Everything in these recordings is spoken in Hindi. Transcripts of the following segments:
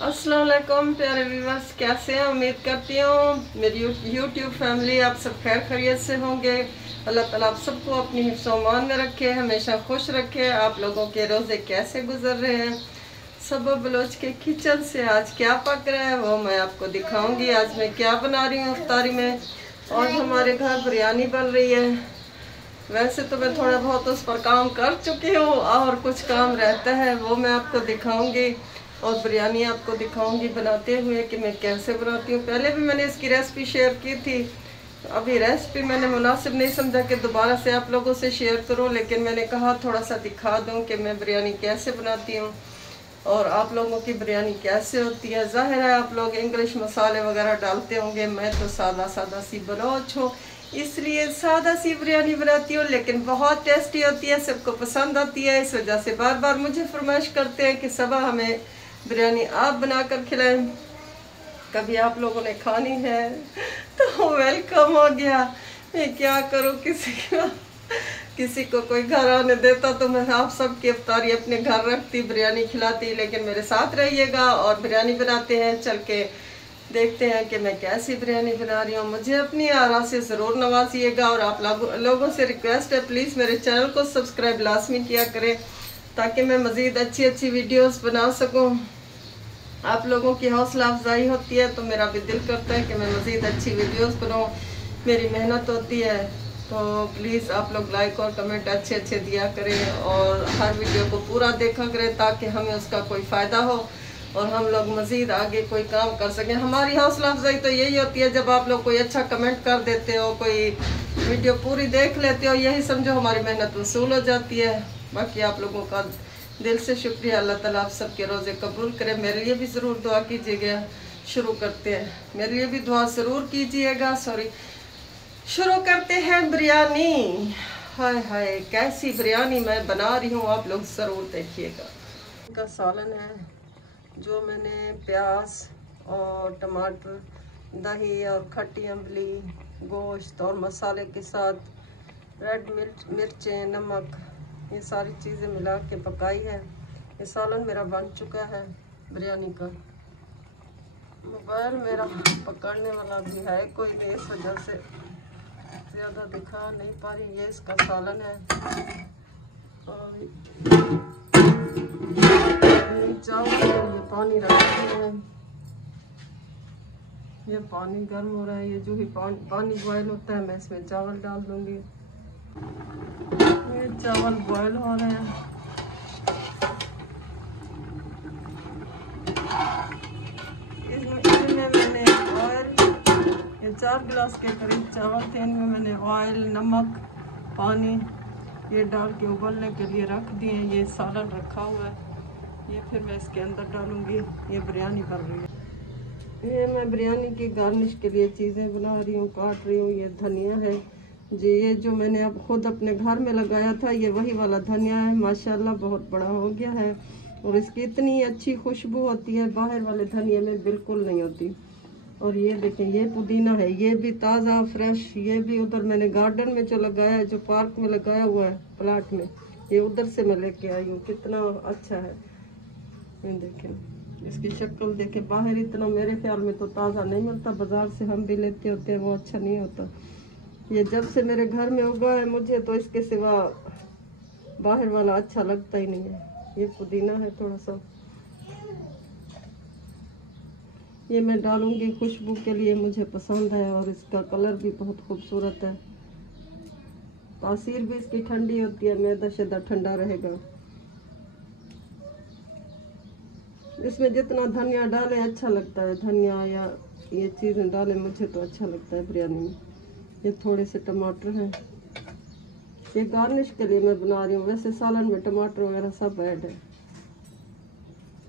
अस्सलाम वालेकुम प्यारे व्यूअर्स, कैसे हैं? उम्मीद करती हूँ मेरी यूट्यूब फैमिली आप सब खैर खैरियत से होंगे। अल्लाह ताला आप सबको अपनी हिफ्ज़-ओ-अमान में रखे, हमेशा खुश रखे। आप लोगों के रोज़े कैसे गुजर रहे हैं? सबा बलोच के किचन से आज क्या पक रहा है वो मैं आपको दिखाऊंगी। आज मैं क्या बना रही हूँ इफ्तारी में। और हमारे घर बिरयानी बन रही है। वैसे तो मैं थोड़ा बहुत उस पर काम कर चुकी हूँ और कुछ काम रहता है वो मैं आपको दिखाऊंगी। और बिरयानी आपको दिखाऊंगी बनाते हुए कि मैं कैसे बनाती हूँ। पहले भी मैंने इसकी रेसिपी शेयर की थी, अभी रेसिपी मैंने मुनासिब नहीं समझा कि दोबारा से आप लोगों से शेयर करूँ, लेकिन मैंने कहा थोड़ा सा दिखा दूँ कि मैं बिरयानी कैसे बनाती हूँ और आप लोगों की बिरयानी कैसे होती है। ज़ाहिर है आप लोग इंग्लिश मसाले वगैरह डालते होंगे, मैं तो सादा सादा सी बलोच हूँ इसलिए सादा सी बिरयानी बनाती हूँ, लेकिन बहुत टेस्टी होती है, सबको पसंद आती है। इस वजह से बार बार मुझे फरमाइश करते हैं कि सबा हमें बिरयानी आप बनाकर खिलाएं, कभी आप लोगों ने खानी है तो वेलकम हो गया। मैं क्या करूं, किसी को कोई घर आने देता तो मैं आप सबकी इफ्तारी अपने घर रखती, बिरयानी खिलाती। लेकिन मेरे साथ रहिएगा और बिरयानी बनाते हैं, चल के देखते हैं कि मैं कैसी बिरयानी बना रही हूँ। मुझे अपनी आरा से ज़रूर नवाजिएगा और आप लोगों से रिक्वेस्ट है प्लीज़ मेरे चैनल को सब्सक्राइब लाजमी किया करें ताकि मैं मज़ीद अच्छी अच्छी वीडियोस बना सकूं। आप लोगों की हौसला अफजाई होती है तो मेरा भी दिल करता है कि मैं मज़ीद अच्छी वीडियोस बनाऊं। मेरी मेहनत होती है तो प्लीज़ आप लोग लाइक और कमेंट अच्छे अच्छे दिया करें और हर वीडियो को पूरा देखा करें ताकि हमें उसका कोई फ़ायदा हो और हम लोग मज़ीद आगे कोई काम कर सकें। हमारी हौसला अफजाई तो यही होती है जब आप लोग कोई अच्छा कमेंट कर देते हो, कोई वीडियो पूरी देख लेते हो, यही समझो हमारी मेहनत वसूल हो जाती है। बाकी आप लोगों का दिल से शुक्रिया। अल्लाह ताला आप सबके रोज़े कबूल करे। मेरे लिए भी ज़रूर दुआ कीजिएगा। शुरू करते हैं, मेरे लिए भी दुआ ज़रूर कीजिएगा। शुरू करते हैं बिरयानी। हाय हाय कैसी बिरयानी मैं बना रही हूँ, आप लोग ज़रूर देखिएगा। का सालन है जो मैंने प्याज और टमाटर, दही और खट्टी अम्बली, गोश्त और मसाले के साथ रेड मिर्चें, नमक, ये सारी चीज़ें मिला के पकाई है। ये सालन मेरा बन चुका है बिरयानी का। मोबाइल मेरा पकड़ने वाला भी है कोई नहीं, इस वजह से ज़्यादा दिखा नहीं पा रही। ये इसका सालन है और चावल के लिए पानी रखते हैं। ये पानी गर्म हो रहा है, ये जो भी पानी बॉयल होता है मैं इसमें चावल डाल दूंगी। ये चावल बॉयल हो रहे हैं। इसमें मैंने ऑयल, ये 4 गिलास के करीब चावल थे, इनमें मैंने ऑयल, नमक, पानी ये डाल के उबलने के लिए रख दिए। ये सालन रखा हुआ है, ये फिर मैं इसके अंदर डालूंगी। ये बिरयानी बन रही है। ये मैं बिरयानी की गार्निश के लिए चीज़ें बना रही हूँ, काट रही हूँ। ये धनिया है जी, ये जो मैंने अब खुद अपने घर में लगाया था, ये वही वाला धनिया है। माशाल्लाह बहुत बड़ा हो गया है और इसकी इतनी अच्छी खुशबू होती है, बाहर वाले धनिया में बिल्कुल नहीं होती। और ये देखें, ये पुदीना है, ये भी ताज़ा फ्रेश। ये भी उधर मैंने गार्डन में जो लगाया है, जो पार्क में लगाया हुआ है प्लाट में, ये उधर से मैं लेके आई हूँ। कितना अच्छा है, ये देखें, इसकी शक्ल देखें। बाहर इतना मेरे ख्याल में तो ताज़ा नहीं मिलता, बाज़ार से हम भी लेते होते हैं, वो अच्छा नहीं होता। ये जब से मेरे घर में उगा है, मुझे तो इसके सिवा बाहर वाला अच्छा लगता ही नहीं है। ये पुदीना है थोड़ा सा, ये मैं डालूंगी खुशबू के लिए, मुझे पसंद है और इसका कलर भी बहुत खूबसूरत है। तासीर भी इसकी ठंडी होती है, मैदा शैदा ठंडा रहेगा। इसमें जितना धनिया डालें अच्छा लगता है, धनिया या ये चीज़ें डालें मुझे तो अच्छा लगता है बिरयानी में। ये थोड़े से टमाटर हैं, ये गार्निश के लिए मैं बना रही हूँ। वैसे सालन में टमाटर वगैरह सब ऐड है।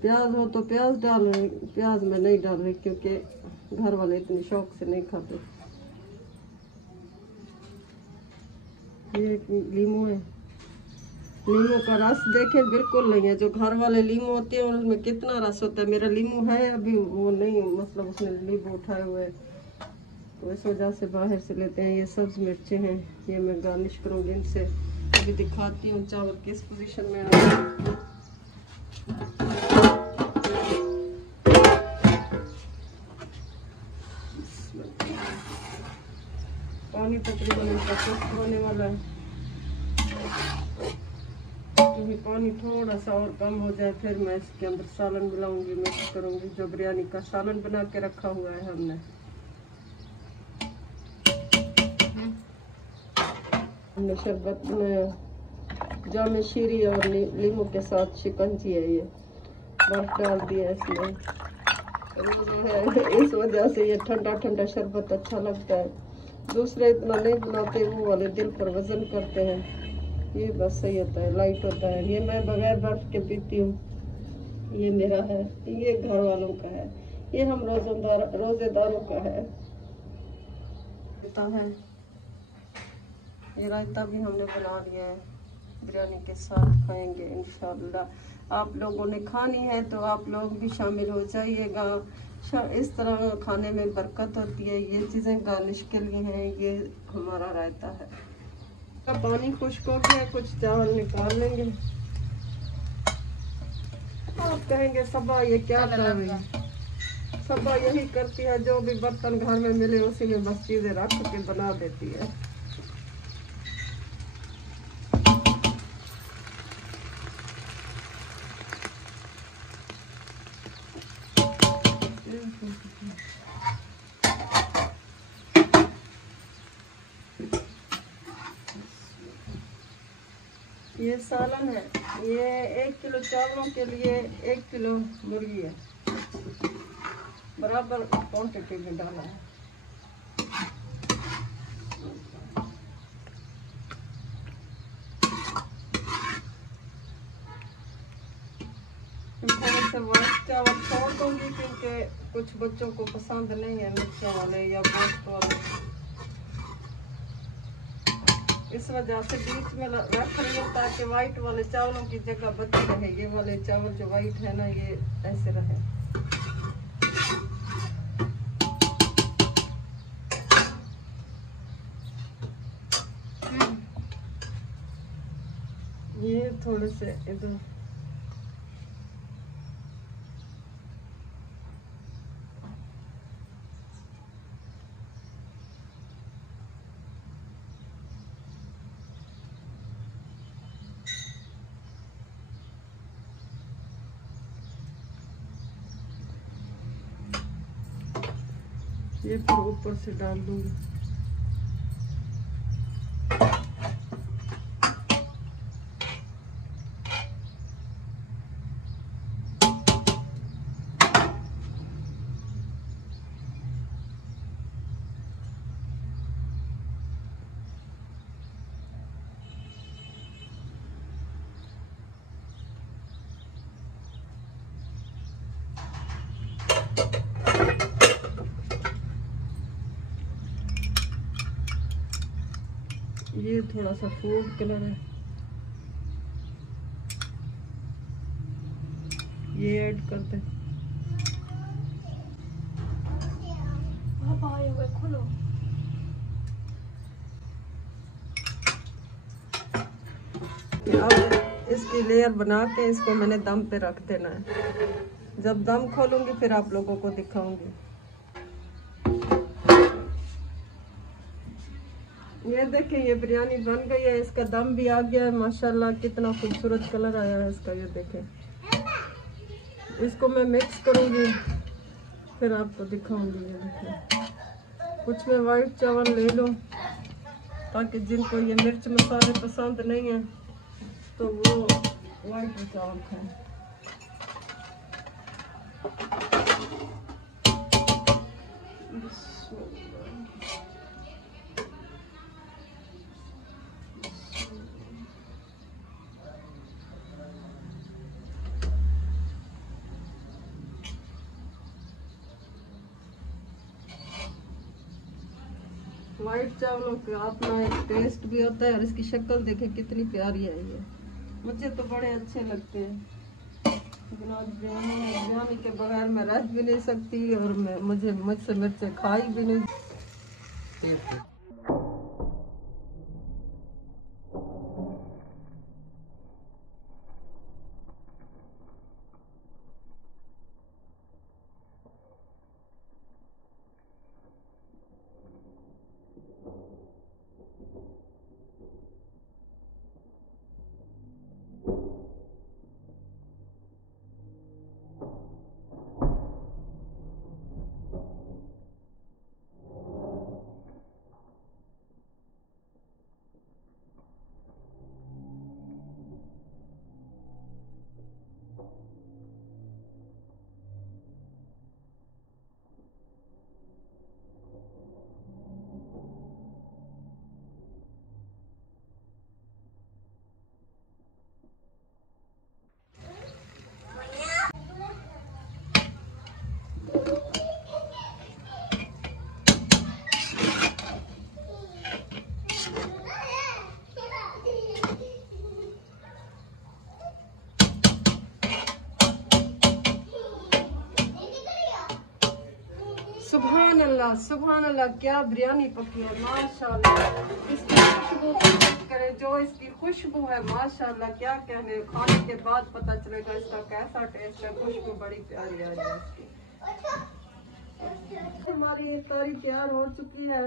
प्याज हो तो प्याज डाल रहे, प्याज मैं नहीं डाल रही क्योंकि घर वाले इतने शौक से नहीं खाते। ये लीमू है, लीमू का रस देखें बिल्कुल नहीं है। जो घर वाले लीमू होते हैं उनमें कितना रस होता है, मेरा लीमू है अभी वो नहीं, मतलब उसने नींबू उठाए हुए तो इस वजह से बाहर से लेते हैं। ये सब्ज मिर्चें हैं, ये मैं गार्निश करूँगी इनसे। अभी दिखाती हूँ चावल किस पोजीशन में है। तकरीबन इसका कुक होने वाला है। क्योंकि पानी थोड़ा सा और कम हो जाए फिर मैं इसके अंदर सालन मिलाऊंगी, मिक्स करूंगी। जो बिरयानी का सालन बना के रखा हुआ है हमने शरबत बनाया, जाम शीरी और नींबू के साथ शिकंजी है। ये बर्फ डाल दिया इसमें, इस वजह से ये ठंडा ठंडा शरबत अच्छा लगता है। दूसरे इतना नहीं बनाते, वो वाले दिल पर वजन करते हैं। ये बस सही होता है, लाइट होता है। ये मैं बगैर बर्फ के पीती हूँ। ये मेरा है, ये घर वालों का है, ये हम रोजेदारों का है। ये रायता भी हमने बना लिया है, बिरयानी के साथ खाएंगे इंशाल्लाह। आप लोगों ने खानी है तो आप लोग भी शामिल हो जाइएगा। इस तरह खाने में बरकत होती है। ये चीज़ें गार्निश के लिए हैं। ये हमारा रायता है। पानी खुश्क हो गया, कुछ चावल निकाल लेंगे। आप कहेंगे सबा ये क्या कर रही है? सबा यही करती है, जो भी बर्तन घर में मिले उसी में बस चीज़ें रख के बना देती है। ये सालन है, ये 1 किलो चावलों के लिए 1 किलो मुर्गी है, बराबर क्वांटिटी में डाला है। थोड़े से वाइट चावल छोड़ दूंगी क्योंकि कुछ बच्चों को पसंद नहीं है मिर्चों वाले या गोश्त वाले। इस वजह से बीच में रख रही हूँ ताकि वाइट वाले चावलों की जगह बची रहे। ये वाले चावल जो वाइट है ना, ये ऐसे रहे। ये थोड़े से इधर ये फिर ऊपर से डाल दूंगी। ये थोड़ा सा फूड कलर है, ये ऐड करते हैं। खोलो। अब इसकी लेयर बना के इसको मैंने दम पे रख देना है। जब दम खोलूंगी फिर आप लोगों को दिखाऊंगी। ये देखिए, ये बिरयानी बन गई है, इसका दम भी आ गया है माशाल्लाह। कितना खूबसूरत कलर आया है इसका, ये देखें। इसको मैं मिक्स करूंगी फिर आपको दिखाऊंगी। ये देखें, कुछ में वाइट चावल ले लो ताकि जिनको ये मिर्च मसाले पसंद नहीं है तो वो वाइट चावल खाएं। वाइट चावलों का अपना एक टेस्ट भी होता है और इसकी शक्ल देखें कितनी प्यारी है। ये मुझे तो बड़े अच्छे लगते हैं। लेकिन आज बिरयानी के बगैर मैं रह भी नहीं सकती और मुझसे मिर्चें खाई भी नहीं। सुभान अल्लाह, क्या बिरयानी पकी है माशाल्लाह। इसकी खुशबू करे, जो इसकी खुशबू है माशाल्लाह, क्या कहने। खाने के बाद पता चलेगा इसका कैसा टेस्ट है। खुशबू बड़ी प्यारी आ रही है इसकी। हमारी इफ्तारी तैयार हो चुकी है।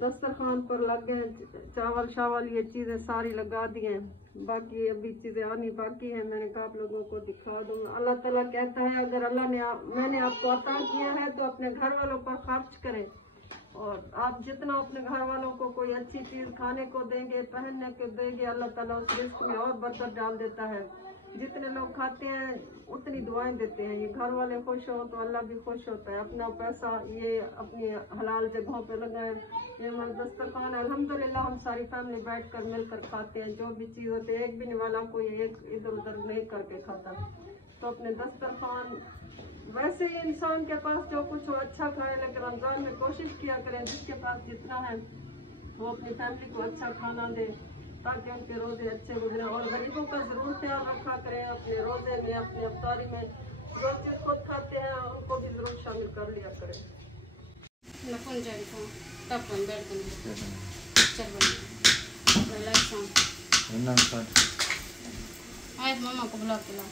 दस्तरखान पर लग गए, चावल शावल ये चीजें सारी लगा दी हैं। बाकी अभी चीजें आनी बाकी है। मैंने कहा आप लोगों को दिखा दूँ। अल्लाह ताला कहता है अगर अल्लाह ने मैंने आपको अता किया है तो अपने घर वालों पर खर्च करें। और आप जितना अपने घर वालों को कोई अच्छी चीज खाने को देंगे, पहनने को देंगे, अल्लाह ताला उस रिस्क में और बरकत डाल देता है। जितने लोग खाते हैं उतनी दुआएं देते हैं। ये घर वाले खुश हो तो अल्लाह भी खुश होता है। अपना पैसा ये अपनी हलाल जगहों पे लगाएं। ये हमारा दस्तरखान है अल्हम्दुलिल्लाह। हम सारी फैमिली बैठकर मिलकर खाते हैं। जो भी चीज़ होती है एक भी वाला कोई एक इधर उधर नहीं करके खाता। तो अपने दस्तरखान वैसे ही इंसान के पास जो कुछ हो अच्छा खाए, लेकिन रमजान में कोशिश किया करें जिसके पास जितना है वो अपनी फैमिली को अच्छा खाना दे ताकि उनके रोजे अच्छे गुजरे। और गरीबों का जरूर ख्याल रखा करें अपने रोजे में, अपनी अफ्तारी में। जो चीज़ खुद खाते हैं उनको भी जरूर शामिल कर लिया करें। मम्मा को बुला के लाओ।